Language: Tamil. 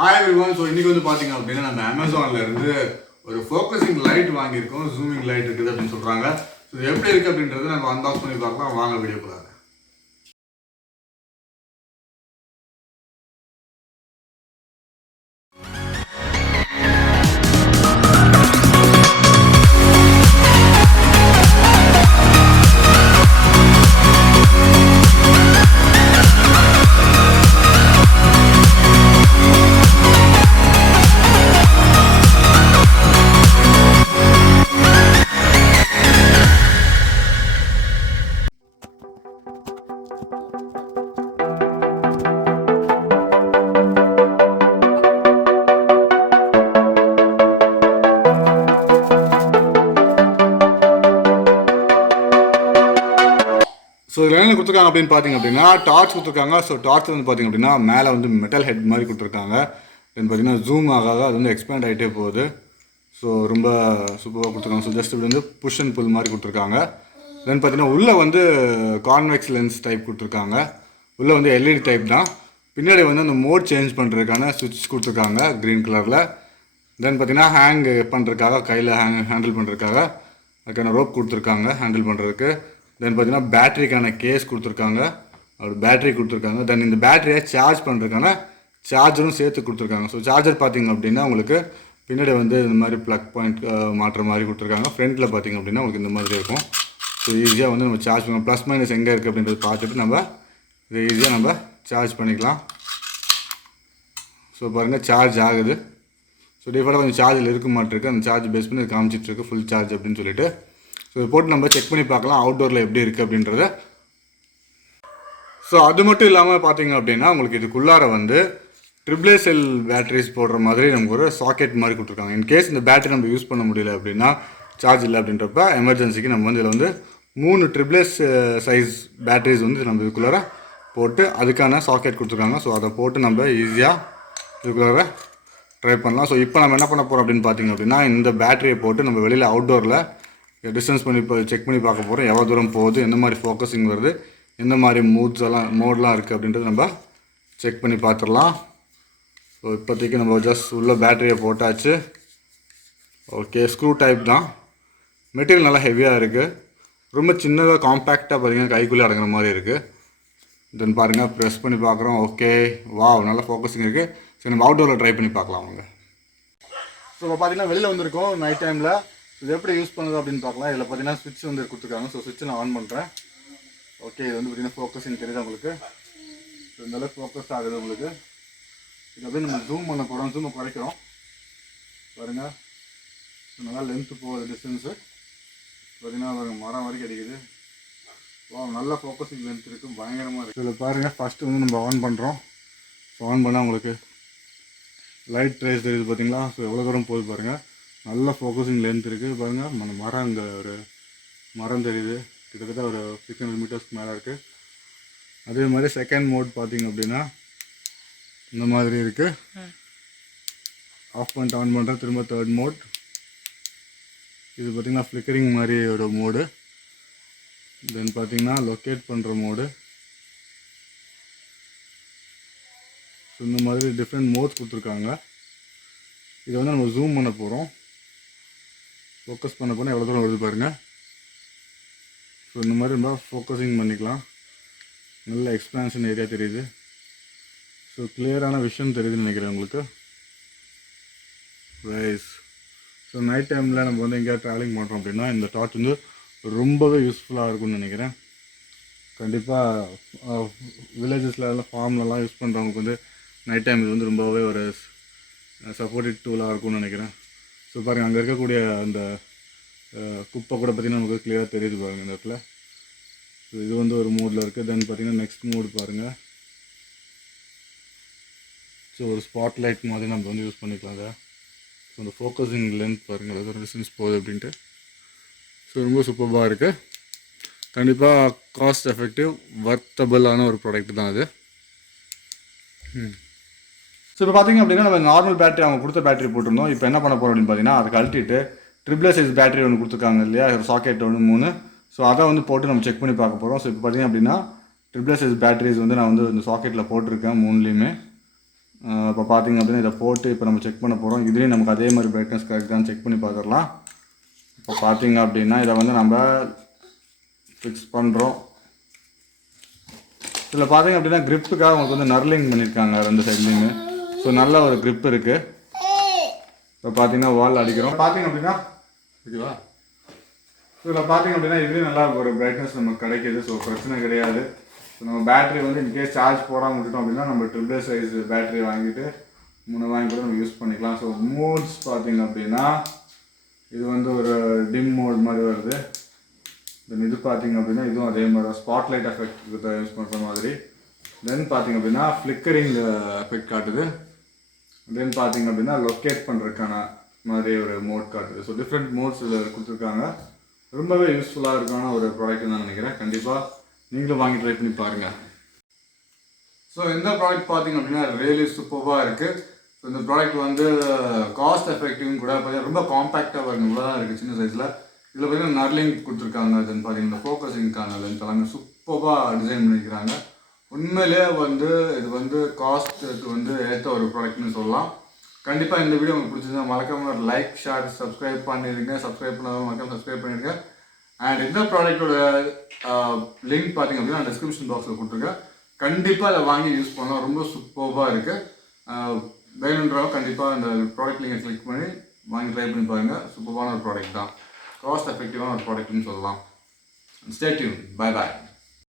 Hi everyone, so இன்னைக்கு வந்து பாத்தீங்க அப்படின்னா நம்ம Amazonல இருந்து ஒரு ஃபோக்கஸிங் லைட் வாங்கியிருக்கோம். ஜூமிங் லைட் இருக்குது அப்படின்னு சொல்றாங்க. ஸோ எப்படி இருக்கு அப்படின்றத நம்ம அன்பாக்ஸ் பண்ணி பார்க்கலாம். வாங்க வீடியோக்குள்ள. ஸோ இதில் என்ன கொடுத்துருக்காங்க அப்படின்னு பார்த்தீங்க அப்படின்னா டார்ச் கொடுத்துருக்காங்க. ஸோ டார்ச் வந்து பார்த்தீங்க அப்படின்னா மேலே வந்து மெட்டல் ஹெட் மாதிரி கொடுத்துருக்காங்க. தென் பார்த்தீங்கன்னா ஜூம் ஆகாத அது வந்து எக்ஸ்பேண்ட் ஆகிட்டே போகுது. ஸோ ரொம்ப சூப்பராக கொடுத்துருக்காங்க. ஸோ ஜஸ்ட் இப்படி வந்து புஷ் அண்ட் புல் மாதிரி கொடுத்துருக்காங்க. தென் பார்த்தீங்கன்னா உள்ளே வந்து கான்வெக்ஸ் லென்ஸ் டைப் கொடுத்துருக்காங்க. உள்ளே வந்து எல்இடி டைப் தான். பின்னாடி வந்து அந்த மோட் சேஞ்ச் பண்ணுறதுக்கான சுவிட்ச் கொடுத்துருக்காங்க க்ரீன் கலரில். தென் பார்த்தீங்கன்னா ஹேங் பண்ணுறதுக்காக கையில் ஹேண்டில் பண்ணுறதுக்காக அதுக்கான ரோப் கொடுத்துருக்காங்க ஹேண்டில் பண்ணுறதுக்கு. தென் பார்த்தீங்கன்னா பேட்டரிக்கான கேஸ் கொடுத்துருக்காங்க, ஒரு பேட்டரி கொடுத்துருக்காங்க. தென் இந்த பேட்டரியை சார்ஜ் பண்ணுறதுக்கான சார்ஜரும் சேர்த்து கொடுத்துருக்காங்க. ஸோ சார்ஜர் பார்த்திங்க அப்படின்னா உங்களுக்கு பின்னாடி வந்து இந்த மாதிரி ப்ளக் பாயிண்ட் மாட்டுற மாதிரி கொடுத்துருக்காங்க. ஃப்ரண்ட்டில் பார்த்திங்க அப்படின்னா உங்களுக்கு இந்த மாதிரி இருக்கும். ஸோ ஈஸியாக வந்து நம்ம சார்ஜ் பண்ணலாம். ப்ளஸ் மைனஸ் எங்கே இருக்குது அப்படின்றத பார்த்துட்டு நம்ம இதை ஈஸியாக நம்ம சார்ஜ் பண்ணிக்கலாம். ஸோ பாருங்கள் சார்ஜ் ஆகுது. ஸோ டிஃபால்ட்டாக கொஞ்சம் சார்ஜில் இருக்க மாட்டிருக்கு. அந்த சார்ஜ் பேஸ் பண்ணி காமிச்சிட்ருக்கு ஃபுல் சார்ஜ் அப்படின்னு சொல்லிட்டு. ஸோ இதை போட்டு நம்ம செக் பண்ணி பார்க்கலாம் அவுட்டோரில் எப்படி இருக்குது அப்படின்றத. ஸோ அது மட்டும் இல்லாமல் பார்த்தீங்க அப்படின்னா உங்களுக்கு இதுக்குள்ளார வந்து ட்ரிபிள் செல் பேட்டரிஸ் போடுற மாதிரி நமக்கு ஒரு சாக்கெட் மாதிரி கொடுத்துருக்காங்க. இன்கேஸ் இந்த பேட்டரி நம்ம யூஸ் பண்ண முடியல அப்படின்னா சார்ஜ் இல்லை அப்படின்றப்ப எமர்ஜென்சிக்கு நம்ம வந்து இதில் வந்து 3 ட்ரிபிள் சைஸ் பேட்டரிஸ் வந்து நம்ம இதுக்குள்ளார போட்டு அதுக்கான சாக்கெட் கொடுத்துருக்காங்க. ஸோ அதை போட்டு நம்ம ஈஸியாக இதுக்குள்ளார ட்ரை பண்ணலாம். ஸோ இப்போ நம்ம என்ன பண்ண போகிறோம் அப்படின்னு பார்த்தீங்க அப்படின்னா இந்த பேட்டரியை போட்டு நம்ம வெளியில் அவுட்டோரில் டிஸ்டன்ஸ் பண்ணி இப்போ செக் பண்ணி பார்க்க போகிறோம். எவ்வளோ தூரம் போகுது, எந்த மாதிரி ஃபோக்கஸிங் வருது, எந்த மாதிரி மோட்லாம் இருக்குது அப்படின்றது நம்ம செக் பண்ணி பார்த்துடலாம். ஸோ இப்போதைக்கு நம்ம ஜஸ்ட் உள்ள பேட்டரியை போட்டாச்சு. ஓகே, ஸ்க்ரூ டைப் தான். மெட்டீரியல் நல்லா ஹெவியாக இருக்குது. ரொம்ப சின்னதாக காம்பேக்டாக பார்த்தீங்கன்னா கைக்குள்ளே அடங்குற மாதிரி இருக்குது. தென் பாருங்கள் ப்ரெஸ் பண்ணி பார்க்குறோம். ஓகே, வாவ், நல்லா ஃபோக்கஸிங் இருக்குது. சரி, நம்ம அவுட்டோரில் ட்ரை பண்ணி பார்க்கலாம் அவங்க. ஸோ இப்போ பார்த்தீங்கன்னா வெளியில் வந்திருக்கோம் நைட் டைமில். இது எப்படி யூஸ் பண்ணுறது அப்படின்னு பார்க்கலாம். இதில் பார்த்தீங்கன்னா ஸ்விட்ச் வந்து கொடுத்துருக்காங்க. ஸோ ஸ்விட்சை நான் ஆன் பண்ணுறேன். ஓகே, இது வந்து பார்த்தீங்கன்னா ஃபோக்கஸிங் தெரியுது உங்களுக்கு. ஸோ இந்தளவுக்கு ஃபோக்கஸ் ஆகுது உங்களுக்கு. இது அப்படியே நம்ம ஜூம் பண்ண போகிறோம். ஜூமை குறைக்கிறோம் பாருங்கள். ஸோ நல்லா லென்த்து போகுது டிஸ்டன்ஸு. பார்த்தீங்கன்னா மரம் வரைக்கும் அடிக்குது. நல்ல ஃபோக்கஸிங் லென்த் இருக்குது, பயங்கரமாக இருக்குது. இதில் பாருங்கள் ஃபஸ்ட்டு வந்து நம்ம ஆன் பண்ணுறோம். ஸோ ஆன் பண்ணால் உங்களுக்கு லைட் ட்ரேஸ் தெரியுது பார்த்தீங்களா. ஸோ எவ்வளோ தூரம் போகுது பாருங்கள். நல்ல ஃபோக்கஸிங் லென்த் இருக்குது பாருங்கள். மரம் இங்கே ஒரு மரம் தெரியுது, கிட்டத்தட்ட ஒரு 600 மீட்டர்ஸ்க்கு மேலே இருக்குது. அதே மாதிரி செகண்ட் மோட் பார்த்திங்க அப்படின்னா இந்த மாதிரி இருக்குது. ஆஃப் பண்ணிட்டு ஆன் பண்ணுறேன். திரும்ப தேர்ட் மோட். இது பார்த்திங்கன்னா ஃப்ளிக்கரிங் மாதிரி ஒரு மோடு. தென் பார்த்திங்கன்னா லொக்கேட் பண்ணுற மோடு. ஸோ இந்த மாதிரி டிஃப்ரெண்ட் மோட்ஸ் கொடுத்துருக்காங்க. இதை வந்து நம்ம ஜூம் பண்ண போகிறோம். ஃபோக்கஸ் பண்ண போனால் எவ்வளோ தூரம் வருது பாருங்கள். ஸோ இந்த மாதிரி இருந்தால் ஃபோக்கஸிங் பண்ணிக்கலாம். நல்ல எக்ஸ்பான்ஷன் ஏரியா தெரியுது. ஸோ கிளியரான விஷன் தெரியுதுன்னு நினைக்கிறேன் உங்களுக்கு. ரைஸ். ஸோ நைட் டைமில் நம்ம வந்து எங்கேயாவது ட்ராவலிங் பண்ணுறோம் அப்படின்னா இந்த டார்ச் வந்து ரொம்பவே யூஸ்ஃபுல்லாக இருக்கும்னு நினைக்கிறேன். கண்டிப்பாக வில்லேஜஸில் ஃபார்ம்லலாம் யூஸ் பண்ணுறவங்களுக்கு வந்து நைட் டைம் இது வந்து ரொம்பவே ஒரு சப்போர்ட்டிவ் டூலாக இருக்கும்னு நினைக்கிறேன். ஸோ பாருங்கள் அங்கே இருக்கக்கூடிய அந்த குப்பை கூட பார்த்திங்கன்னா நமக்கு கிளியராக தெரியுது பாருங்கள் இந்த இடத்துல. ஸோ இது வந்து ஒரு மோடில் இருக்குது. தென் பார்த்திங்கன்னா நெக்ஸ்ட் மோடு பாருங்கள். ஸோ ஒரு ஸ்பாட் லைட் மாதிரி நம்ம வந்து யூஸ் பண்ணிக்கலாம் அதை. ஸோ அந்த ஃபோக்கஸிங் லென்த் பாருங்கள் அது ஒரு டிஸ்டன்ஸ் போகுது அப்படின்ட்டு. ஸோ ரொம்ப சூப்பராக இருக்குது. கண்டிப்பாக காஸ்ட் எஃபெக்டிவ் வர்த்தபிளான ஒரு ப்ராடக்ட் தான் அது. ஸோ இப்போ பார்த்திங்க அப்படின்னா நம்ம நார்மல் பேட்டரி அவங்க கொடுத்த பேட்டரி போட்டிருந்தோம். இப்போ என்ன பண்ண போகிறோம் அப்படின்னு பார்த்தீங்கன்னா அதை கழட்டிட்டு ட்ரிபிள் சைஸ் பேட்டரி ஒன்று கொடுத்துருக்காங்க இல்லையா, ஒரு சாக்கெட் ஒன்று 3. ஸோ அதை வந்து போட்டு நம்ம செக் பண்ணி பார்க்க போகிறோம். ஸோ இப்போ பார்த்திங்க அப்படின்னா ட்ரிபிள் சைஸ் பேட்டரிஸ் வந்து நான் வந்து இந்த சாக்கெட்டில் போட்டிருக்கேன் 3லேயுமே. இப்போ பார்த்திங்க அப்படின்னா இதை போட்டு இப்போ நம்ம செக் பண்ண போகிறோம். இதுலேயும் நமக்கு அதே மாதிரி பிரைட்னஸ் கரெக்ட் தான் செக் பண்ணி பார்த்துடலாம். இப்போ பார்த்திங்க அப்படின்னா இதை வந்து நம்ம ஃபிக்ஸ் பண்ணுறோம். இதில் பார்த்திங்க அப்படின்னா க்ரிப்புக்காக உங்களுக்கு வந்து நர்லிங் பண்ணியிருக்காங்க 2 சைட்லேயுமே. ஸோ நல்ல ஒரு க்ரிப் இருக்குது. இப்போ பார்த்திங்கன்னா வால் அடிக்கிறோம். பார்த்திங்க அப்படின்னா ஓகேவா, இதில் பார்த்திங்க அப்படின்னா இதுலேயும் நல்லா ஒரு பிரைட்னஸ் நமக்கு கிடைக்கிது. ஸோ பிரச்சனை கிடையாது. ஸோ நம்ம பேட்டரி வந்து இன்கேஸ் சார்ஜ் போடாமல் விட்டுட்டோம் அப்படின்னா நம்ம ட்ரிபிள் சைஸ் பேட்டரி வாங்கிட்டு வாங்கி கூட நம்ம யூஸ் பண்ணிக்கலாம். ஸோ மோட்ஸ் பார்த்திங்க அப்படின்னா இது வந்து ஒரு டிம் மோட் மாதிரி வருது. தென் இது பார்த்திங்க அப்படின்னா இதுவும் அதே மாதிரி தான் ஸ்பாட்லைட் எஃபெக்ட் யூஸ் பண்ணுற மாதிரி. தென் பார்த்திங்க அப்படின்னா ஃப்ளிக்கரிங் எஃபெக்ட் காட்டுது. தென் பார்த்திங்க அப்படின்னா லொக்கேட் பண்ணுறதுக்கான மாதிரி ஒரு மோட் காட்டுது. ஸோ டிஃப்ரெண்ட் மோட்ஸ் இதில் கொடுத்துருக்காங்க. ரொம்பவே யூஸ்ஃபுல்லாக இருக்கான ஒரு ப்ராடக்ட்னு நான் நினைக்கிறேன். கண்டிப்பாக நீங்களும் வாங்கி ட்ரை பண்ணி பாருங்கள். ஸோ இந்த ப்ராடக்ட் பார்த்திங்க அப்படின்னா ரியலி சூப்பராக இருக்குது. ஸோ இந்த ப்ராடக்ட் வந்து காஸ்ட் எஃபெக்டிவும் கூட பார்த்தீங்கன்னா ரொம்ப காம்பேக்டாக வருங்க. இவ்வளோ தான் இருக்குது சின்ன சைஸில். இதில் பார்த்தீங்கன்னா நர்லிங் கொடுத்துருக்காங்க. தென் பார்த்தீங்கன்னா ஃபோக்கஸிங்கான லென்த் எல்லாமே சூப்பராக டிசைன் பண்ணியிருக்கிறாங்க. உண்மையிலே வந்து இது வந்து காஸ்ட்டுக்கு வந்து ஏற்ற ஒரு ப்ராடக்ட்னு சொல்லலாம். கண்டிப்பாக இந்த வீடியோ உங்களுக்கு பிடிச்சிருந்தா மறக்காம ஒரு லைக், ஷேர், சப்ஸ்கிரைப் பண்ணிடுங்க. சப்ஸ்கிரைப் பண்ணாதவங்க மறக்காம சப்ஸ்கிரைப் பண்ணிடுங்க. அண்ட் இந்த ப்ராடக்ட்டோட லிங்க் பார்த்திங்க அப்படின்னா டிஸ்கிரிப்ஷன் பாக்ஸில் கொடுத்துருக்கேன். கண்டிப்பாக அதை வாங்கி யூஸ் பண்ணலாம். ரொம்ப சூப்பராக இருக்குது. வேணுன்றவங்க கண்டிப்பாக இந்த ப்ராடக்ட் லிங்கை கிளிக் பண்ணி வாங்கி ட்ரை பண்ணி பாருங்கள். சூப்பரான ஒரு ப்ராடக்ட் தான். காஸ்ட் எஃபெக்டிவான ஒரு ப்ராடக்ட்னு சொல்லலாம். Stay tune. Bye bye.